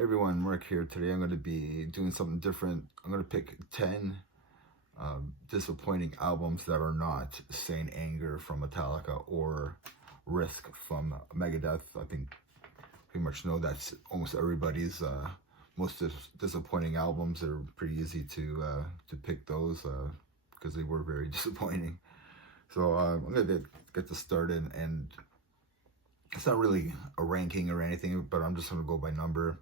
Hey everyone, Mark here. Today I'm going to be doing something different. I'm going to pick 10 disappointing albums that are not St Anger from Metallica or Risk from Megadeth. I think pretty much know that's almost everybody's most disappointing albums. They're pretty easy to pick those because they were very disappointing. So I'm going to get this started, and it's not really a ranking or anything, but I'm just going to go by number.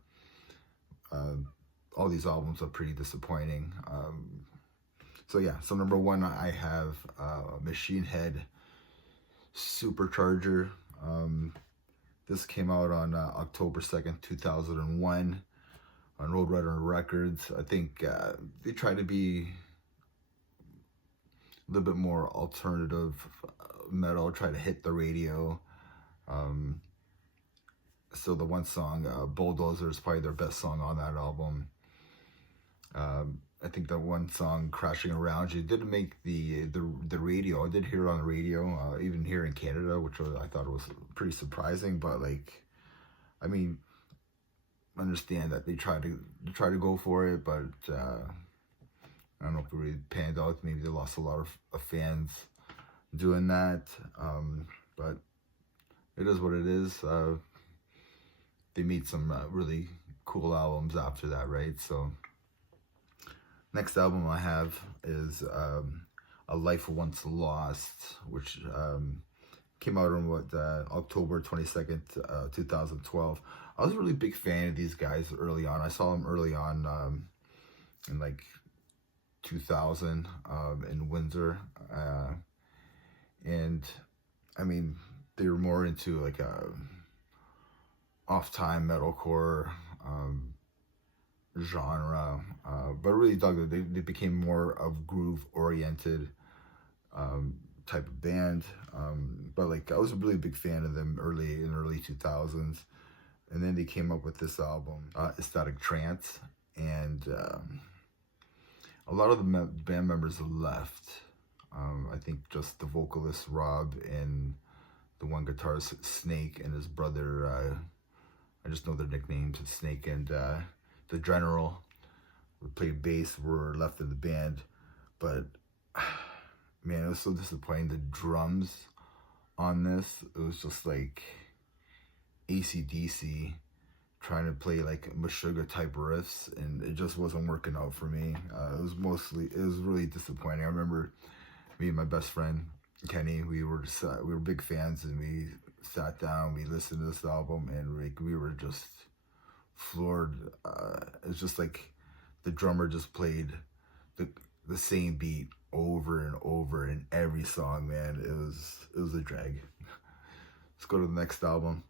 All these albums are pretty disappointing. So number one, I have Machine Head Supercharger. This came out on October 2nd, 2001 on Roadrunner Records. I think they try to be a little bit more alternative metal, try to hit the radio. So the one song, Bulldozer, is probably their best song on that album. I think the one song, Crashing Around You, didn't make the radio. I did hear it on the radio, even here in Canada, which I thought was pretty surprising. But like, I mean, I understand that they try to go for it, but I don't know if it really panned out. Maybe they lost a lot of fans doing that. But it is what it is. They made some really cool albums after that, right? So next album I have is A Life Once Lost, which came out on October 22nd, 2012. I was a really big fan of these guys early on. I saw them early on in like 2000 in Windsor, and I mean, they were more into like a off-time metalcore genre, but I really dug it. They became more of groove-oriented type of band, but like I was a really big fan of them in early 2000s, and then they came up with this album, Ecstatic Trance, and a lot of the band members left. I think just the vocalist Rob and the one guitarist Snake and his brother, I just know their nicknames, Snake and the General, who played bass, were left in the band. But man, it was so disappointing. The drums on this, it was just like AC/DC trying to play like Meshuggah type riffs, and it just wasn't working out for me. It was really disappointing. I remember me and my best friend Kenny, we were big fans, and we sat down, we listened to this album, and like we were just floored. It's just like the drummer just played the same beat over and over in every song, man. It was a drag. Let's go to the next album.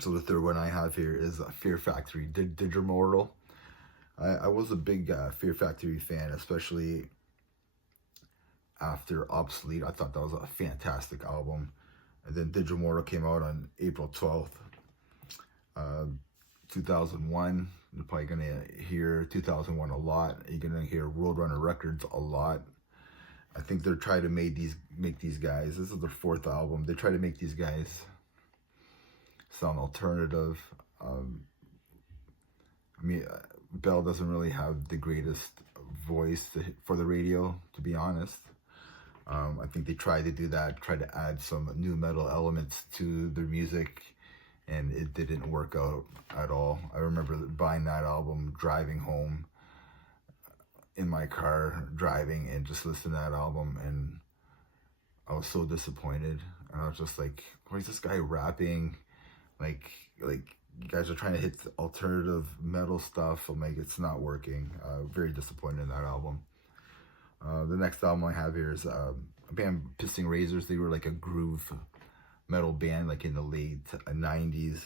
So the third one I have here is Fear Factory, Digimortal. I was a big Fear Factory fan, especially after Obsolete. I thought that was a fantastic album. And then Digimortal came out on April 12th, 2001. You're probably going to hear 2001 a lot. You're going to hear Roadrunner Records a lot. I think they're trying to make these guys, this is their fourth album, they try to make these guys sound alternative. I mean, Bell doesn't really have the greatest voice for the radio, to be honest. I think they tried to do that, tried to add some new metal elements to their music, and it didn't work out at all. I remember buying that album, driving home in my car, driving, and just listening to that album, and I was so disappointed. And I was just like, why is this guy rapping? Like you guys are trying to hit alternative metal stuff. I'm like, it's not working. Very disappointed in that album. The next album I have here is a band, Pissing Razors. They were like a groove metal band like in the late 90s.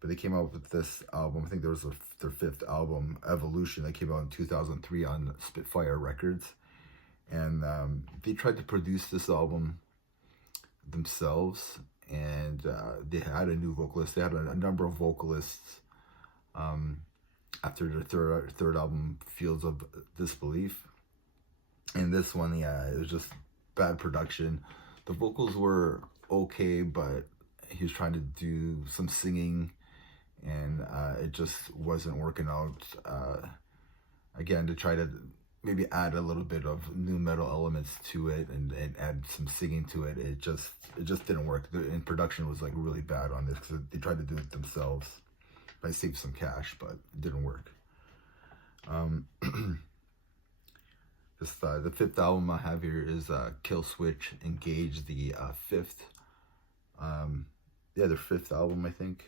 But they came out with this album. I think there was their fifth album, Evolution, that came out in 2003 on Spitfire Records. And they tried to produce this album themselves. And they had a new vocalist. They had a number of vocalists after their third album, Fields of Disbelief. And this one, yeah, it was just bad production. The vocals were okay, but he was trying to do some singing and it just wasn't working out. Again, to try to maybe add a little bit of new metal elements to it and add some singing to it, it just didn't work. And production was like really bad on this because they tried to do it themselves. I saved some cash, but it didn't work. The fifth album I have here is Killswitch Engage, the fifth. Their fifth album, I think.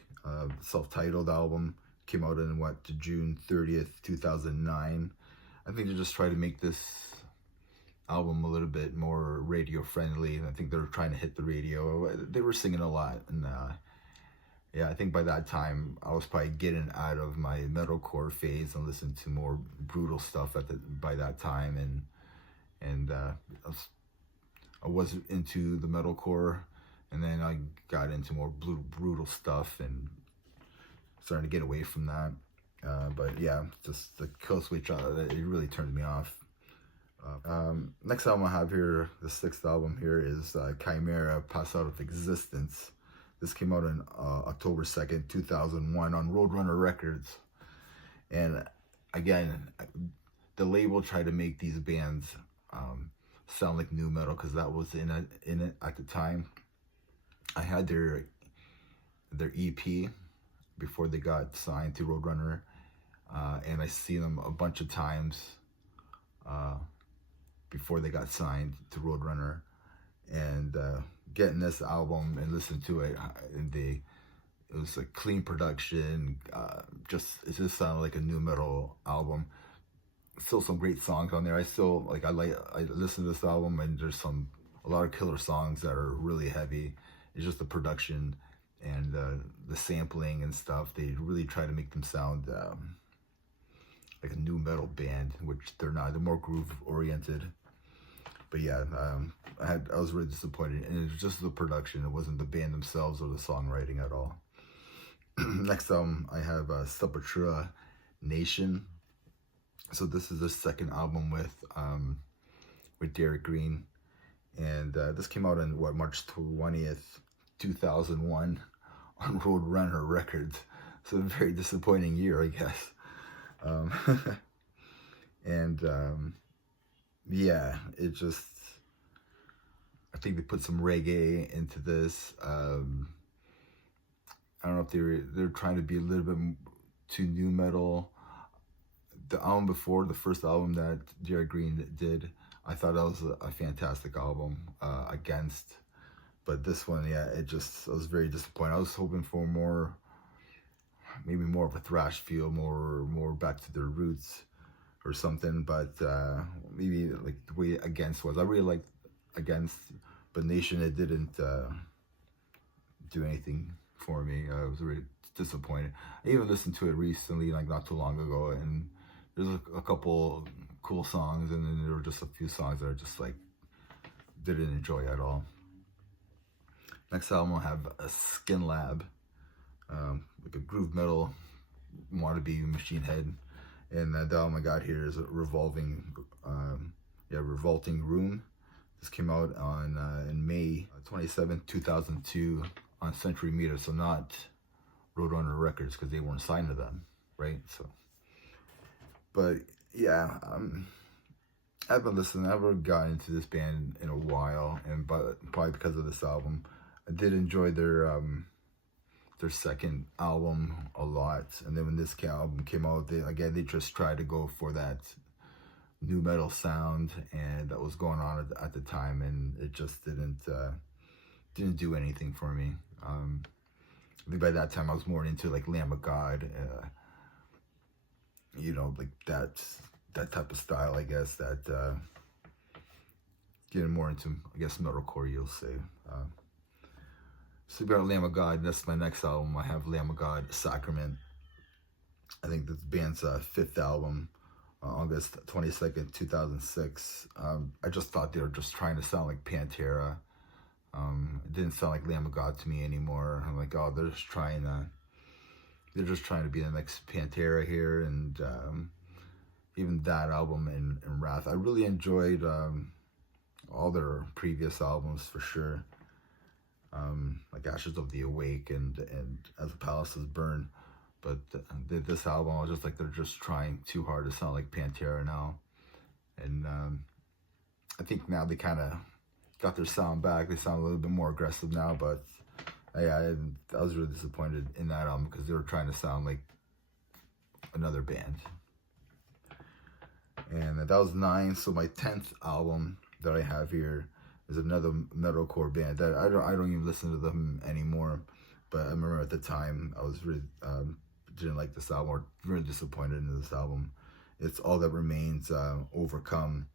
Self-titled album. Came out in June 30th, 2009. I think they just try to make this album a little bit more radio friendly, and I think they were trying to hit the radio. They were singing a lot, and I think by that time I was probably getting out of my metalcore phase and listening to more brutal stuff by that time, and I was into the metalcore, and then I got into more brutal stuff and starting to get away from that. But yeah, just the Killswitch, it really turned me off. Next album I have here, the sixth album here, is Chimaira, Pass Out of Existence. This came out on October 2nd, 2001 on Roadrunner Records. And again, the label tried to make these bands sound like new metal because that was in it at the time. I had their EP before they got signed to Roadrunner, and I seen them a bunch of times before they got signed to Roadrunner, and getting this album and listening to it, it was like clean production. It just sounded like a new metal album. Still some great songs on there. I listen to this album, and there's a lot of killer songs that are really heavy. It's just the production and the sampling and stuff. They really try to make them sound like a new metal band, which they're not. They're more groove oriented. But yeah, I was really disappointed, and it was just the production. It wasn't the band themselves or the songwriting at all. Next album I have Sepultura, Nation. So this is the second album with Derek Green, and this came out on March 20th, 2001 on Roadrunner Records. So a very disappointing year, I guess. Yeah, it just, I think they put some reggae into this. I don't know if they're trying to be a little bit too new metal. The album before, the first album that Derek Green did, I thought that was a fantastic album, Against. But this one, yeah, I was very disappointed. I was hoping for maybe more of a thrash feel, more back to their roots or something. But maybe like the way Against was. I really liked Against, but Nation, it didn't do anything for me. I was really disappointed. I even listened to it recently, like not too long ago, and there's a couple cool songs, and then there were just a few songs that I just like didn't enjoy at all. Next album I have a Skinlab, like a groove metal wannabe Machine Head, and the album I got here is a Revolting Room. This came out in May 27th, 2002 on Century Meter, so not Roadrunner Records because they weren't signed to them, right? So, but yeah, I've been listening. I haven't gotten into this band in a while, but probably because of this album. I did enjoy their second album a lot, and then when this album came out, they just tried to go for that new metal sound, and that was going on at the time, and it just didn't do anything for me. I think by that time I was more into like Lamb of God, like that type of style, I guess. That getting more into, I guess, metalcore, you'll say. So we got Lamb of God. That's my next album. I have Lamb of God, Sacrament. I think this band's fifth album, August 22nd, 2006. I just thought they were just trying to sound like Pantera. It didn't sound like Lamb of God to me anymore. I'm like, oh, they're just trying to be the next Pantera here. And even that album and Wrath, I really enjoyed all their previous albums for sure. Like Ashes of the Awake and As the Palaces Burn. But this album, I was just like, they're just trying too hard to sound like Pantera now. And I think now they kind of got their sound back. They sound a little bit more aggressive now, but I was really disappointed in that album because they were trying to sound like another band. And that was 9. So my 10th album that I have here is another metalcore band that I don't even listen to them anymore. But I remember at the time I was really didn't like this album, or really disappointed in this album. It's All That Remains, Overcome.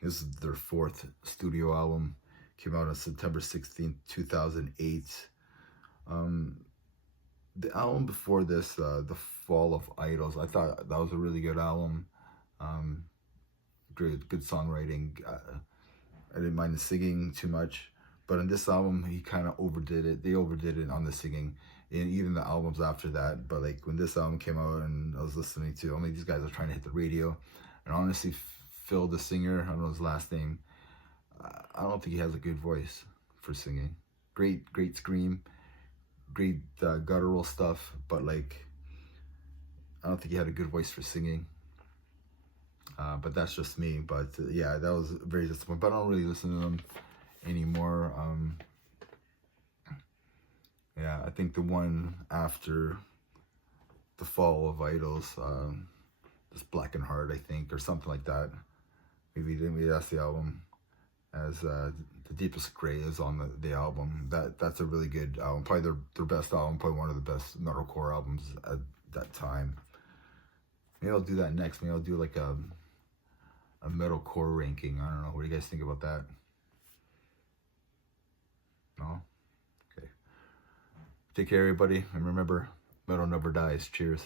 This is their 4th studio album. Came out on September 16th, 2008. The album before this, The Fall of Idols, I thought that was a really good album. Good songwriting. I didn't mind the singing too much, but in this album he kind of overdid it. They overdid it on the singing, and even the albums after that. But like when this album came out and I was listening to, I mean, these guys are trying to hit the radio, and honestly, Phil, the singer, I don't know his last name, I don't think he has a good voice for singing. Great scream, great guttural stuff, but like I don't think he had a good voice for singing. But that's just me. But yeah, that was very disappointing. But I don't really listen to them anymore. Yeah, I think the one after The Fall of Idols, just Black and Hard, I think, or something like that. Maybe that's the album. As The Deepest Gray is on the album. That's a really good album. Probably their best album. Probably one of the best metalcore albums at that time. Maybe I'll do that next. Maybe I'll do like a metalcore ranking. I don't know. What do you guys think about that? No? Okay. Take care, everybody. And remember, metal never dies. Cheers.